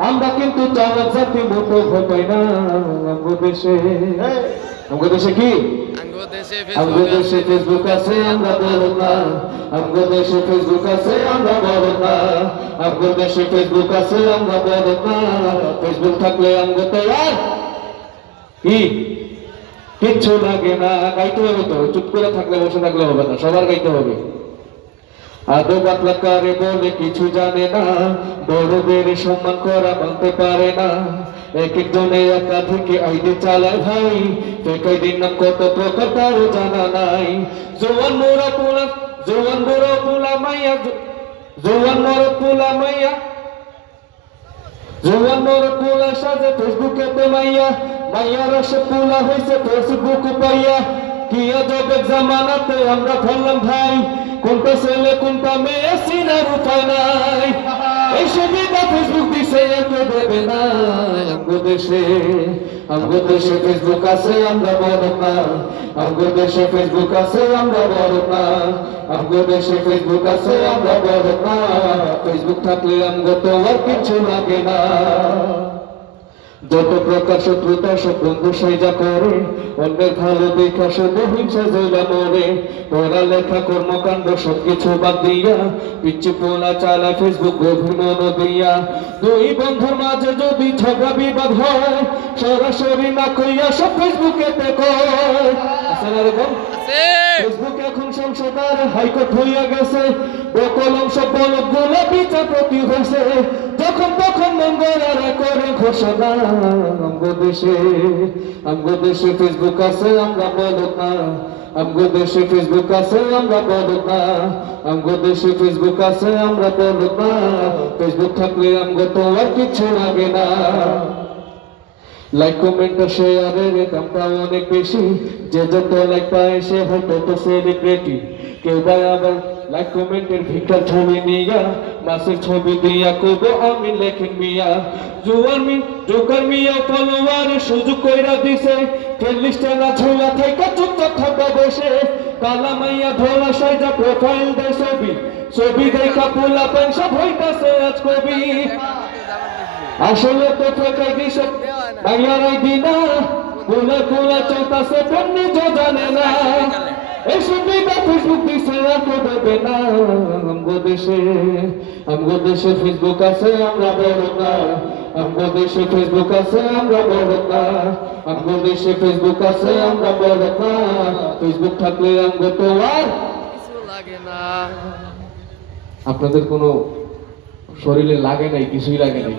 আমরা কিন্তু চালাক জাতি মতো ভোটাই না দেশে কি আঙ্গো দেশে ফেসবুক আছে আমরা বড় না দেশে ফেসবুক আছে আমরা বড় না আমগো দেশে ফেসবুক আছে আমরা বড় না ফেসবুক থাকলে আমগো তো আর কি? কিচ্ছু লাগে না, গাইতে হবে তো, চুপ করে থাকলে বসে থাকলে হবে না, সবার গাইতে হবে। আদো বাতলা কারে বলে কিছু জানে না, বড়দের সম্মান করা মানতে পারে না। এক একজনে একাধিক আইডি চালায় ভাই ফেকাই দিন নাম কত প্রকার তারও জানা নাই। জোয়ান মোরা পোলা, জোয়ান বড় পোলা মাইয়া, জোয়ান মোরা পোলা মাইয়া। জোয়ান মোরা পোলা সাজে, ফেসবুকে মাইয়া। মাইয়া রসে পোলা হইছে ফেসবুক পাইয়া। কি আজব জামানাতে আমরা ধরলাম ভাই, কোনটা ছেলে, কোনটা মেয়ে সিনার উপায় নাই। এই সুবিধা ফেসবুক দিছে, একে দেবে না আমগো দেশে। ফেসবুক আছে, আমরা বড় না। আমগো দেশে ফেসবুক আছে, আমরা বড় না। আমগো দেশে ফেসবুক আছে, আমরা বড় না। ফেসবুক থাকলে আমগো তো আর কিছু লাগে না। যত প্রকার শত্রুতা সব বন্ধু সাইজা করে অন্যের ভালো দেখা শুধু হিংসা জয়লা মরে পড়ালেখা কর্মকাণ্ড সবকিছু বাদ দিয়া পিচ্ছি পোলা চালা ফেসবুক গভীর মন দিয়া। দুই বন্ধুর মাঝে যদি ঝগড়া বিবাদ হয় সরাসরি না কইয়া সব ফেসবুকে তে কয় ফেসবুক এখন সংসদার হাইকোর্ট হইয়া গেছে। বকলম সব বলদগুলো বিচারপতি হয়েছে মঙ্গলারা করে ঘোষণা? আমগো দেশে আমগো দেশে ফেসবুক আছে, আমরা বলদ না। আমগো দেশে ফেসবুক আছে, আমরা বলদ না। আমগো দেশে ফেসবুক আছে, আমরা বলদ না। ফেসবুক থাকলে আমগো তো আর লাইক কমেন্ট শেয়ারের দামটা অনেক বেশি। যে যত লাইক পায়, সে হয় তত সেলিব্রিটি কেউ বা আবার লাইক কমেন্টের ভিক্ষার ছবি নিয়া মাসের ছবি দিয়া কব আমি লেখেন মিয়া জুয়ার মি জোকার মিয়া ফলোয়ার সুযোগ কইরা দিছে চল্লিশটা না ঝোলা থেকে চুপচাপ থাকা বসে কালা মাইয়া ধোলা সাইজা প্রোফাইল দেয় ছবি ছবি দেখা পোলা পেন সব হইতাছে আজ কবি আসলে তো ঠকাই দিছে বাংলারাই দিনা কোলা কোলা চলতাছে নিজ জানে না দেশে দেশে ফেসবুক আছে, আমরা বড় আমগো দেশে ফেসবুক আছে, আমরা বড় দেশে ফেসবুক আছে, আমরা বড় ফেসবুক থাকলে তো আর লাগে না। আপনাদের কোনো শরীরে লাগে নাই, কিছুই লাগে নাই?